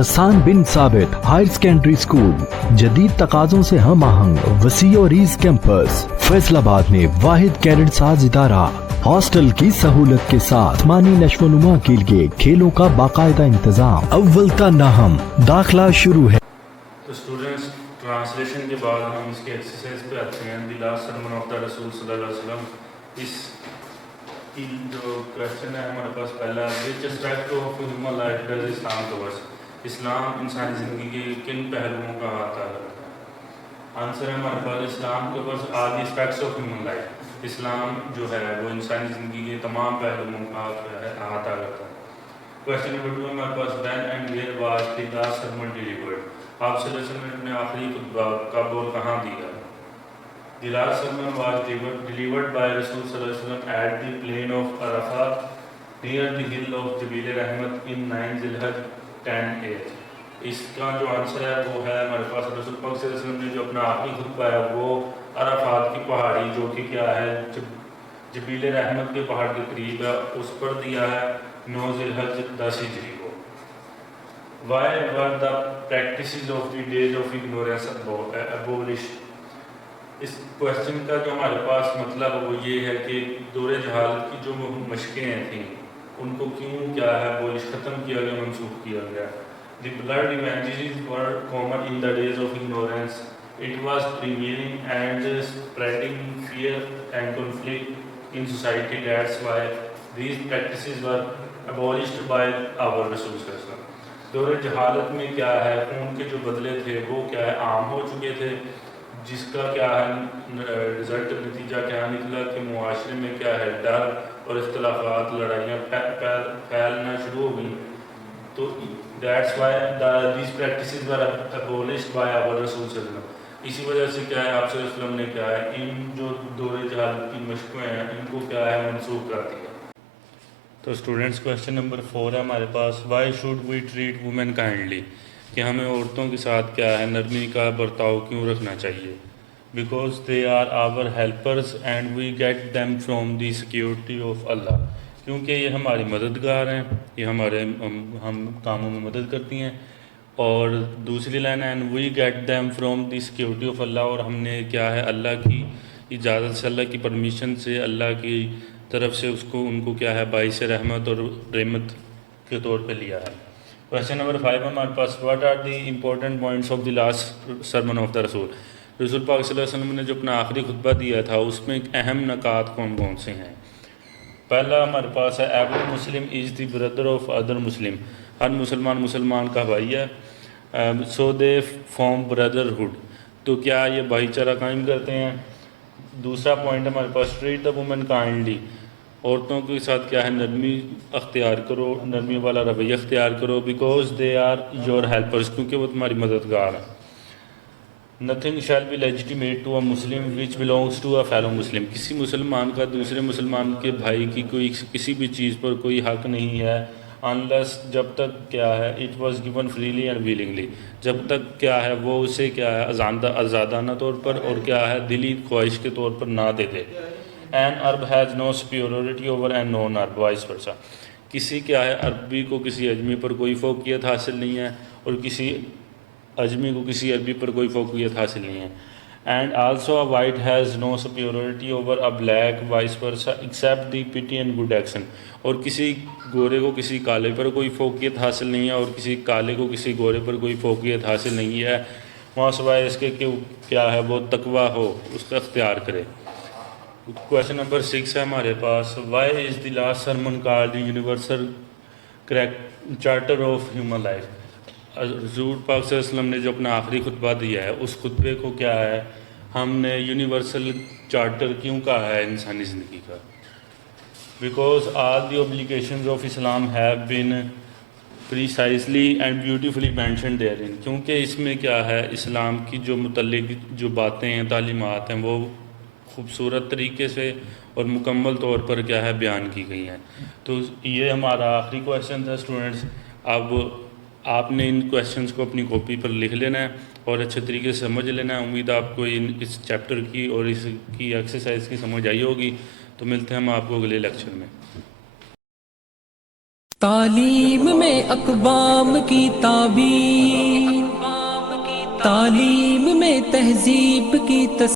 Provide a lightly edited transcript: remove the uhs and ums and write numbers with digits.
حسان بن ثابت higher secondary school, جدید تقاضوں سے ہم آہنگ وسیع اور ایز کیمپس، فیصل آباد میں واحد کیڈٹ ساز ادارہ، ہاسٹل کی سہولت کے ساتھ جسمانی نشو و نما کے لیے کھیلوں کا باقاعدہ انتظام، اول تا ناہم داخلہ شروع ہے۔ تو اسٹوڈنٹس ٹرانسلیشن کے بعد ہم اس کے ایکسرسائز پہ آتے ہیں۔ دی لاسٹ سرمن آف دا رسول صلی اللہ علیہ وسلم، اس کی جو کویشچن ہے ہمارے پاس پہلا، which aspect of human life does Islam cover, اسلام انسانی زندگی کے کن پہلوؤں کا احاطہ کرتا ہے؟ آنسر ہے ہمارے پاس Islam covers all the aspects of human life, اسلام جو ہے وہ انسانی زندگی کے تمام پہلوؤں کا احاطہ کرتا ہے۔ کویشچن نمبر 2 ہمارے پاس، when and where was the last sermon delivered, آپ صلی اللہ علیہ وسلم نے اپنے آخری خطبہ کب اور کہاں دیا؟ The last sermon was delivered by رسول صلی اللہ علیہ وسلم at the plain of Arafah near the hill of جبیل رحمت ان 9 ذی الحج 10/8۔ اس کا جو آنسر ہے وہ ہے ہمارے پاس رسول پاک صلی اللہ علیہ وسلم نے جو اپنا آخری خطبہ ہے وہ عرفات کی پہاڑی جو کہ کیا ہے جبیل رحمت کے پہاڑ کے قریب ہے اس پر دیا ہے 9 ذی الحج 10 ہجری کو۔ Why were the practices of the days of ignorance abolished؟ اس کویشچن کا جو ہمارے پاس مطلب وہ یہ ہے کہ دور جہالت کی جو مشقیں تھیں ان کو کیوں کیا ہے abolish ختم کیا گیا، منسوخ کیا گیا۔ The blood revenges were common in the days of ignorance. It was prevailing and spreading fear and conflict in society. That's why these practices were abolished by our Rasul sallallahu alaihi wasallam۔ دور جہالت میں کیا ہے خون کے جو بدلے تھے وہ کیا ہے عام ہو چکے تھے، جس کا کیا ہے رزلٹ نتیجہ کیا نکلا کہ معاشرے میں کیا ہے ڈر اور اختلافات، لڑائیاں پھیلنا شروع ہو گئیں۔ تو that's why these practices were abolished by our رسول صلی اللہ علیہ وسلم۔ اسی وجہ سے کیا ہے آپ صلی اللہ علیہ وسلم نے کیا ہے ان جو دور جہالت کی مشقیں ہیں ان کو کیا ہے منسوخ کر دیا۔ تو اسٹوڈنٹس کویشچن نمبر 4 ہے ہمارے پاس، why should we treat women kindly, کہ ہمیں عورتوں کے ساتھ کیا ہے نرمی کا برتاؤ کیوں رکھنا چاہیے؟ Because they are our helpers and we get them from the security of Allah, کیونکہ یہ ہماری مددگار ہیں، یہ ہمارے ہم کاموں میں مدد کرتی ہیں۔ اور دوسری line, and we get them from the security of Allah, اور ہم نے کیا ہے اللہ کی اجازت سے، اللہ کی پرمیشن سے، اللہ کی طرف سے اس کو ان کو کیا ہے باعث رحمت اور رحمت کے طور پہ لیا ہے۔ کویشچن نمبر 5 ہمارے پاس، what are the important points of the last sermon of the رسول، رسول پاک صلی اللہ علیہ وسلم نے جو اپنا آخری خطبہ دیا تھا اس میں اہم نکات کون کون سے ہیں؟ پہلا ہمارے پاس ہے، every Muslim is the brother of other Muslim, ہر مسلمان کا بھائی ہے، سو دے فارم بردرہڈ، تو کیا یہ بھائی چارہ قائم کرتے ہیں۔ دوسرا پوائنٹ ہمارے پاس، ٹریٹ دا وومن کائنڈلی، عورتوں کے ساتھ کیا ہے نرمی اختیار کرو، نرمی والا رویہ اختیار کرو، because they are your helpers, کیونکہ وہ تمہاری مددگار ہیں۔ Nothing shall be legitimate to a Muslim which belongs to a fellow Muslim, کسی مسلمان کا دوسرے مسلمان کے بھائی کی کوئی کسی بھی چیز پر کوئی حق نہیں ہے، انلیس جب تک کیا ہے it was given freely and willingly, جب تک کیا ہے وہ اسے کیا ہے آزادانہ طور پر اور کیا ہے دلی خواہش کے طور پر نہ دے دے۔ An Arab has no superiority over an non Arab, vice versa, کسی کیا ہے عربی کو کسی اجمی پر کوئی فوقیت حاصل نہیں ہے اور کسی اجمی کو کسی عربی پر کوئی فوقیت حاصل نہیں ہے۔ And also a white has no superiority over a black, vice versa, except the piety and good action, اور کسی گورے کو کسی کالے پر کوئی فوقیت حاصل نہیں ہے اور کسی کالے کو کسی گورے پر کوئی فوقیت حاصل نہیں ہے، وہاں سوائے اس کے کہ کیا ہے وہ تقویٰ ہو، اس کا اختیار کرے۔ کویشچن نمبر 6 ہے ہمارے پاس، why is the last sermon called universal charter of human life, حضور پاک صلی اللہ علیہ وسلم نے جو اپنا آخری خطبہ دیا ہے اس خطبے کو کیا ہے ہم نے یونیورسل چارٹر کیوں کہا ہے انسانی زندگی کا؟ Because all the obligations of Islam have been precisely and beautifully mentioned therein, کیونکہ اس میں کیا ہے اسلام کی جو متعلق جو باتیں ہیں، تعلیمات ہیں، وہ خوبصورت طریقے سے اور مکمل طور پر کیا ہے بیان کی گئی ہیں۔ تو یہ ہمارا آخری کویشچن تھا اسٹوڈنٹس، اب آپ نے ان کویشچنس کو اپنی کاپی پر لکھ لینا ہے اور اچھے طریقے سے سمجھ لینا ہے۔ امید آپ کو اس چیپٹر کی اور اس کی ایکسرسائز کی سمجھ آئی ہوگی۔ تو ملتے ہیں ہم آپ کو اگلے لیکچر میں۔ تعلیم میں اقوام کی تعبیر، تعلیم میں تہذیب کی